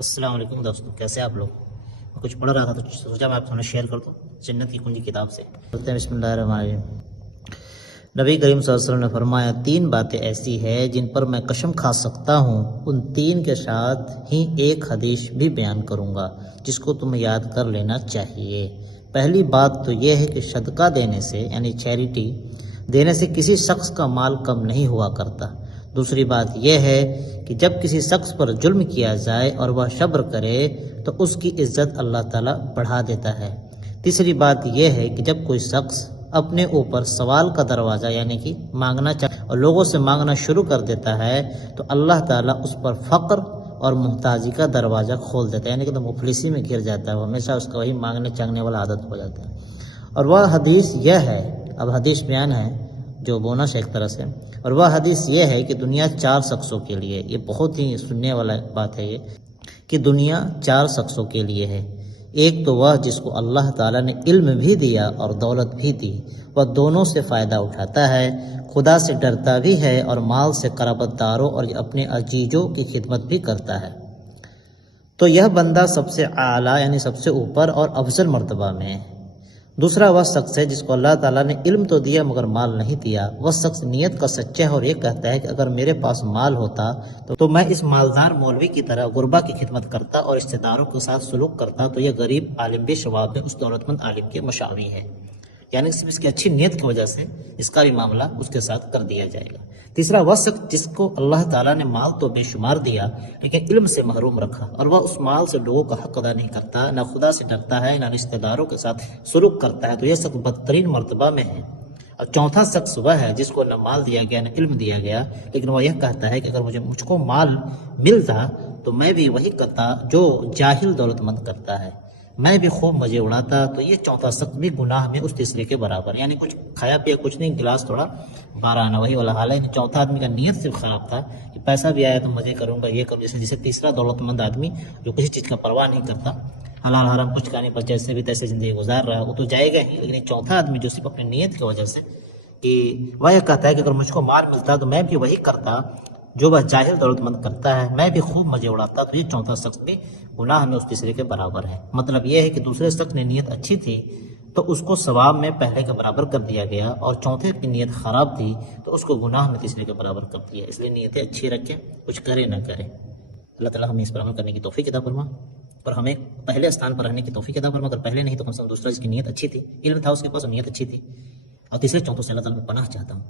السلام علیکم دوستوں، کیسے آپ لوگ؟ میں کچھ پڑھ رہا تھا تو سوچا میں آپ سے شیئر کر دوں جنت کی کنجی کتاب سے۔ بولتے ہیں بسم اللہ الرحمن الرحیم۔ نبی کریم صلی اللہ علیہ وسلم نے فرمایا 3 باتیں ایسی ہیں جن پر میں قسم کھا سکتا ہوں، ان 3 کے ساتھ ہی ایک حدیث بھی بیان کروں گا جس کو تمہیں یاد کر لینا چاہیے۔ پہلی بات تو یہ ہے کہ صدقہ دینے سے یعنی چیریٹی دینے سے کسی شخص کا مال کم نہیں ہوا کرتا۔ دوسری بات یہ ہے کہ جب کسی شخص پر ظلم کیا جائے اور وہ صبر کرے تو اس کی عزت اللہ تعالیٰ بڑھا دیتا ہے۔ تیسری بات یہ ہے کہ جب کوئی شخص اپنے اوپر سوال کا دروازہ یعنی کہ مانگنا چاہے اور لوگوں سے مانگنا شروع کر دیتا ہے تو اللہ تعالیٰ اس پر فقر اور محتاجی کا دروازہ کھول دیتا ہے، یعنی کہ تو مفلسی میں گر جاتا ہے، وہ ہمیشہ اس کا وہی مانگنے چانگنے والا عادت ہو جاتا ہے۔ اور وہ حدیث یہ ہے، اب حدیث بیان ہے جو بونس ایک طرح سے، اور وہ حدیث یہ ہے کہ دنیا 4 شخصوں کے لیے، یہ بہت ہی سننے والا بات ہے یہ، کہ دنیا 4 شخصوں کے لیے ہے۔ ایک تو وہ جس کو اللہ تعالیٰ نے علم بھی دیا اور دولت بھی دی، وہ دونوں سے فائدہ اٹھاتا ہے، خدا سے ڈرتا بھی ہے اور مال سے قرابت داروں اور اپنے عزیزوں کی خدمت بھی کرتا ہے، تو یہ بندہ سب سے اعلیٰ یعنی سب سے اوپر اور افضل مرتبہ میں ہے۔ دوسرا وہ شخص ہے جس کو اللہ تعالیٰ نے علم تو دیا مگر مال نہیں دیا، وہ شخص نیت کا سچا ہے اور یہ کہتا ہے کہ اگر میرے پاس مال ہوتا تو میں اس مالدار مولوی کی طرح غربا کی خدمت کرتا اور رشتہ داروں کے ساتھ سلوک کرتا، تو یہ غریب عالم بھی ثواب میں اس دولت مند عالم کے مساوی ہے، یعنی صرف اس کی اچھی نیت کی وجہ سے اس کا بھی معاملہ اس کے ساتھ کر دیا جائے گا۔ تیسرا وہ شخص جس کو اللہ تعالیٰ نے مال تو بے شمار دیا لیکن علم سے محروم رکھا اور وہ اس مال سے لوگوں کا حق ادا نہیں کرتا، نہ خدا سے ڈرتا ہے نہ رشتہ داروں کے ساتھ سلوک کرتا ہے، تو یہ شخص بدترین مرتبہ میں ہے۔ اور چوتھا شخص وہ ہے جس کو نہ مال دیا گیا نہ علم دیا گیا، لیکن وہ یہ کہتا ہے کہ اگر مجھ کو مال ملتا تو میں بھی وہی کرتا جو جاہل دولت مند کرتا ہے، میں بھی خوب مزے اڑاتا، تو یہ چوتھا شخص بھی گناہ میں اس تیسرے کے برابر، یعنی کچھ کھایا پیا کچھ نہیں، گلاس تھوڑا بارہ آنا، وہی والا حال ہے۔ چوتھا آدمی کا نیت صرف خراب تھا کہ پیسہ بھی آیا تو مزے کروں گا، یہ کروں، جیسے تیسرا دولت مند آدمی جو کسی چیز کا پرواہ نہیں کرتا، حلال حرام کچھ کھانے پر جیسے بھی تیسے زندگی گزار رہا ہے، وہ تو جائے گا ہی، لیکن چوتھا آدمی جو صرف اپنی نیت کی وجہ سے کہ وہ یہ کہتا ہے کہ اگر مجھ کو مال ملتا تو میں بھی وہی کرتا جو وہ جاہل دولت مند کرتا ہے، میں بھی خوب مزے اڑاتا، تو یہ چوتھا شخص بھی گناہ میں اس تیسرے کے برابر ہے۔ مطلب یہ ہے کہ دوسرے شخص نے نیت اچھی تھی تو اس کو ثواب میں پہلے کے برابر کر دیا گیا، اور چوتھے کی نیت خراب تھی تو اس کو گناہ میں تیسرے کے برابر کر دیا۔ اس لیے نیتیں اچھی رکھیں، کچھ کرے نہ کرے۔ اللہ تعالیٰ ہمیں اس پر عمل کرنے کی توفیق عطا فرما اور ہمیں پہلے استان پر رہنے کی توفیق عطا فرما، اگر پہلے نہیں تو کم سے کم دوسرا جس کی نیت اچھی تھی، علم تھا اس کے پاس اور نیت اچھی تھی، اور تیسرے چوتھوں سے اللہ تعالیٰ میں پناہ چاہتا ہوں۔